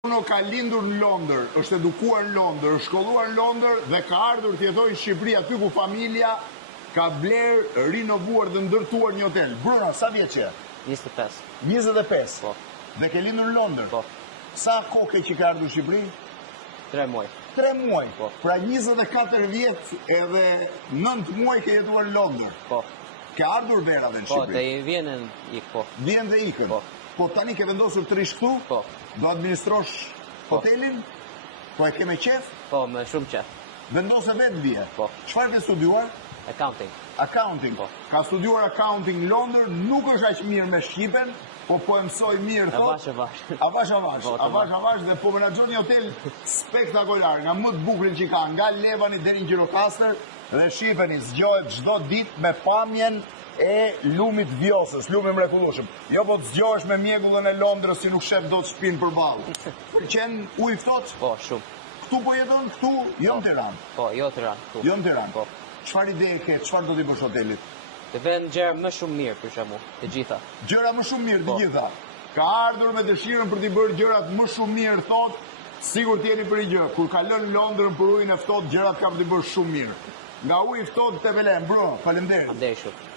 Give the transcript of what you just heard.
Bruno ka lindur në Londër, është edukuar në Londër, është shkolluar në Londër dhe ka ardhur të jetojë në Shqipëri aty ku familja ka bler, rinovuar dhe ndërtuar një hotel. Bruno, sa vjeç je? 25. 25? Po. Dhe ke lindur në Londër? Po. Sa kohë ke që ka ardhur në Shqipëri? 3 muaj. 3 muaj? Po. Pra 24 vjet edhe 9 muaj ke jetuar në Londër? Po. Ke ardhur vera dhe në Po, Shqipëri? dhe i vjenen ik, po. Vjen dhe ikën? Po. Po tani ke vendosur të rish këtu? Po. Do administrosh hotelin? Po e ke me qef? Po, me shumë qef. Vendose vetë vje? Po. Çfarë ke studiuar? Accounting. Accounting. Po. Ka studiuar accounting në Londër, nuk është aq mirë me shqipen, po e mësoj mirë thot. Avash dhe po menaxhon një hotel spektakolar, nga më të bukurin që ka, nga Levani deri në Gjirokastër dhe shipeni zgjohet çdo ditë me pamjen e lumit Vjosës, lumi mrekullueshëm. Jo po të zgjohesh me mjegullën e Londrës si nuk shef dot shtëpinë përballë. Pëlqen ujë ftohtë? Po, shumë. Këtu po jeton? Këtu, jo në Tiranë. Po, jo Tiranë, këtu. Jo në Tiranë. Po. Çfarë ide ke? Çfarë do t'i bësh hotelit? Të vend gjëra më shumë mirë për shembull, të gjitha. Gjëra më shumë mirë të Po. gjitha. Ka ardhur me dëshirën për t'i bërë gjërat më shumë mirë thot, sigur t'jeni për një gjë. Kur ka lënë Londrën për ujin e ftohtë, gjërat ka për t'i bërë shumë mirë. Nga uji i ftohtë te Velen, bro, faleminderit. Faleminderit shumë.